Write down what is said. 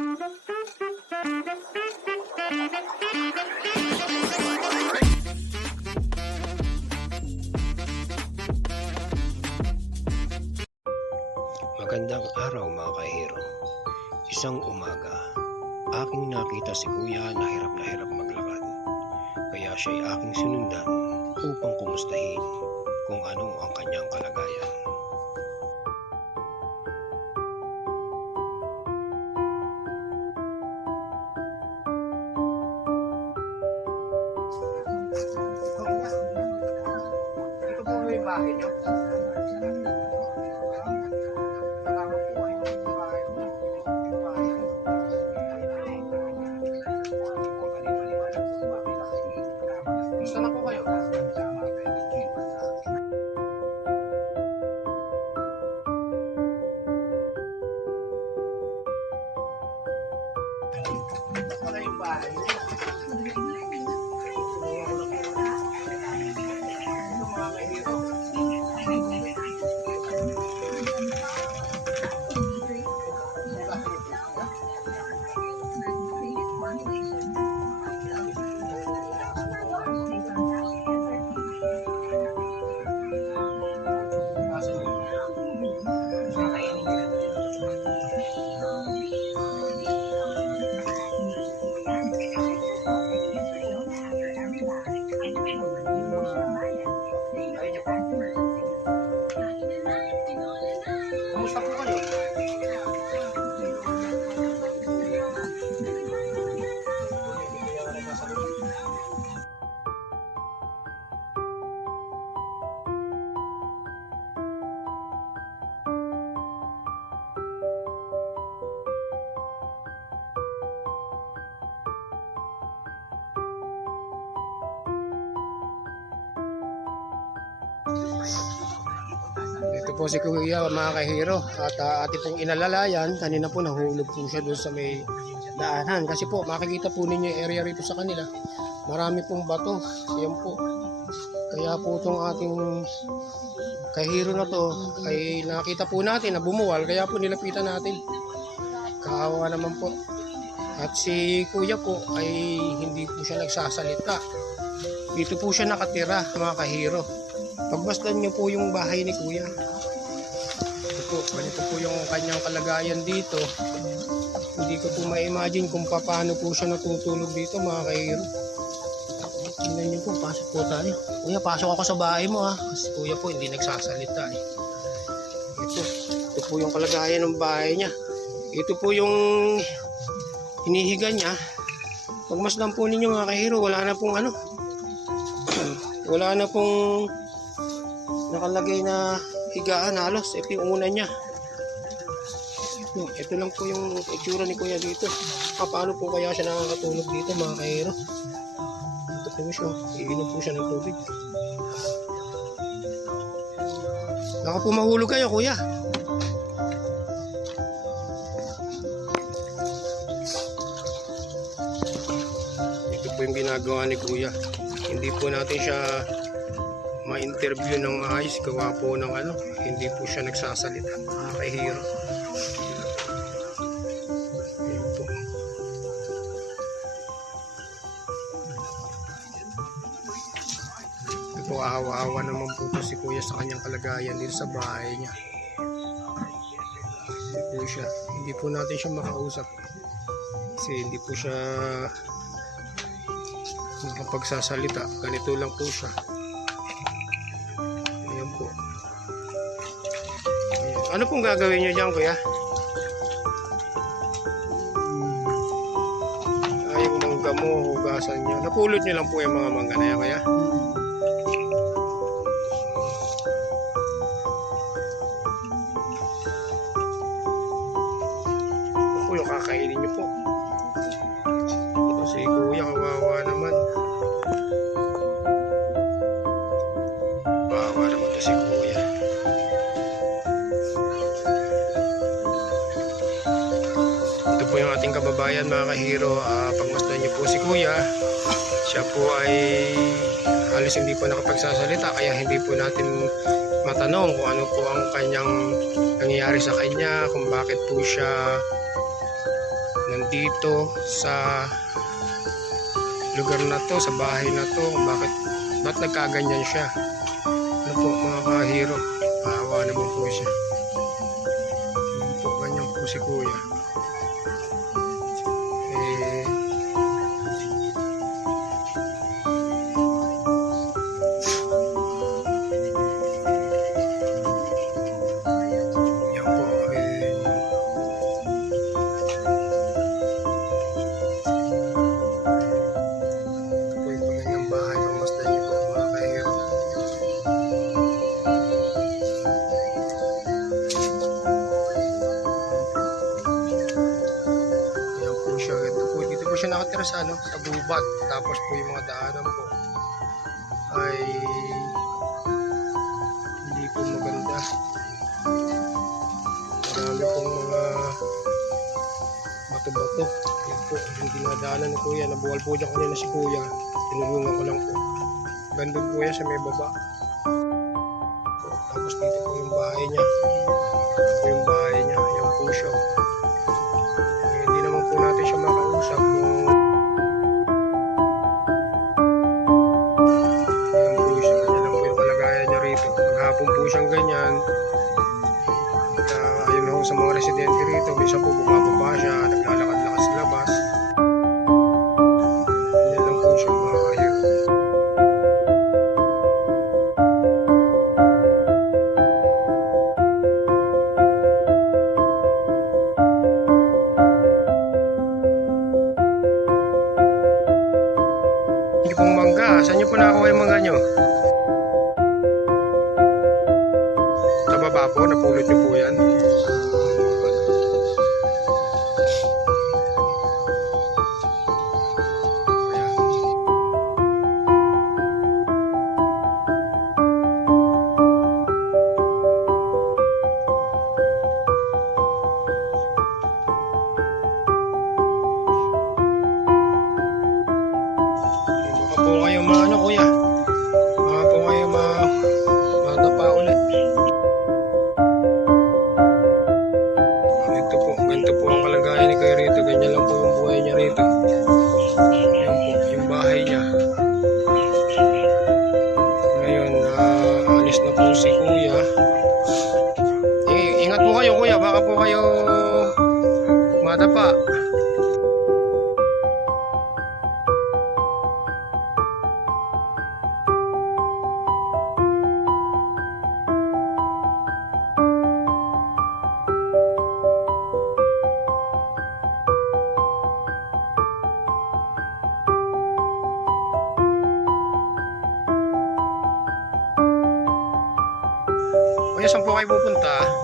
Magandang araw mga kahero. Isang umaga, aking nakita si kuya na hirap maglakad. Kaya siya'y aking sinundan upang kumustahin kung ano ang kanyang kalagayan. Ito po yung bahay niyo? Saan na po kayo? Wala yung bahay niyo. Kamusta po kayo? Ito po si Kuya mga kahero at ating pong inalalayan. Kanina po nahulog po siya doon sa may daanan kasi po makikita po ninyo yung area rito sa kanila, marami pong bato. Yan po, kaya po itong ating kahero na to ay nakita po natin na bumuwal, kaya po nilapitan natin. Kawawa naman po. At si Kuya po ay hindi po siya nagsasalita. Dito po siya nakatira mga kahero. Pagbastan niyo po yung bahay ni Kuya. Ito po, ganito po yung kanyang kalagayan dito. Hindi ko po ma-imagine kung paano po siya natutulog dito mga kahero. Tingnan niyo po, pasok po tayo. Kuya, pasok ako sa bahay mo ha. Kasi Kuya po hindi nagsasalita eh. Ito po yung kalagayan ng bahay niya. Ito po yung hinihiga niya. Pagmasdan po ninyo mga kahero, wala na pong ano. Wala na pong nakalagay na higaan halos. Ito yung una niya. Ito lang po yung itsura ni Kuya dito. Paano po kaya siya nakakatulog dito mga kahero? Ito po siya. Iinom po siya ng tubig. Baka po mahulog kayo Kuya. Ito po yung ginagawa ni Kuya. Hindi po natin siya ma-interview ng maayos, gawa po ng ano, hindi po siya nagsasalita mga kahero. Ayan po. Ito po, awa-awa naman po ito si Kuya sa kanyang kalagayan dito sa bahay niya. Hindi po natin siya makausap kasi hindi po siya magpagsasalita. Ganito lang po siya. Ayan po. Ayan. Ano pong gagawin niyo dyan Kuya? Ay, yung mangga mo, hugasan niyo. Napulot niyo lang po yung mga mangga na yan Kuya? Ito po yung kakainin niyo po. Si Kuya kawawa naman. Kawawa naman to si Kuya. Ito po yung ating kababayan mga kahero. Pagmasdan niyo po si Kuya, siya po ay halos hindi po nakapagsasalita, kaya hindi po natin matanong kung ano po ang kanyang nangyayari sa kanya, kung bakit po siya nandito sa lugar na to, sa bahay na to, ba't nagkaganyan siya. Ano po mga kahiro, awa naman po siya. Ano po, ganyan po si kuya. Yan po, ito po yung kanyang bahay. Kamusta niyo po mga kahiro? Yan po siya. Dito po siya nakatira sa sa gubat. Tapos po yung mga daanan po ay hindi po maganda. Marami pong mga bato-bato. Yan po, yung dinadaanan ni kuya. Nabuwal po dyan kanina si kuya. Tinulungan ko lang po. Gandun po yan sa may baba. Tapos dito po yung bahay niya. Ito po yung bahay niya. Yan po siya. Hindi naman po natin siya makausap kung yan po siya. Ganyan lang po yung kalagayan niya rito. Maghapon po siyang ganyan. Ayun na po sa mga residente rito. Minsan po bumababa siya. Naglalakad-lakad sa labas. Ganyan lang po siya mga kahiro. Hindi pong mangga. Saan niyo po nakakuha yung mangga niyo? Sa baba po, napulot niyo po yan. Baka po kayo kuya. Baka po kayo matapa ulit. Ganito po ang kalagayan ni Kuya rito. Ganyan lang po yung buhay niya rito. Yan po, yung bahay niya. Ngayon, alis na po si kuya. Ingat po kayo kuya, baka po kayo madapa. Kuya, saan po kayo pupunta?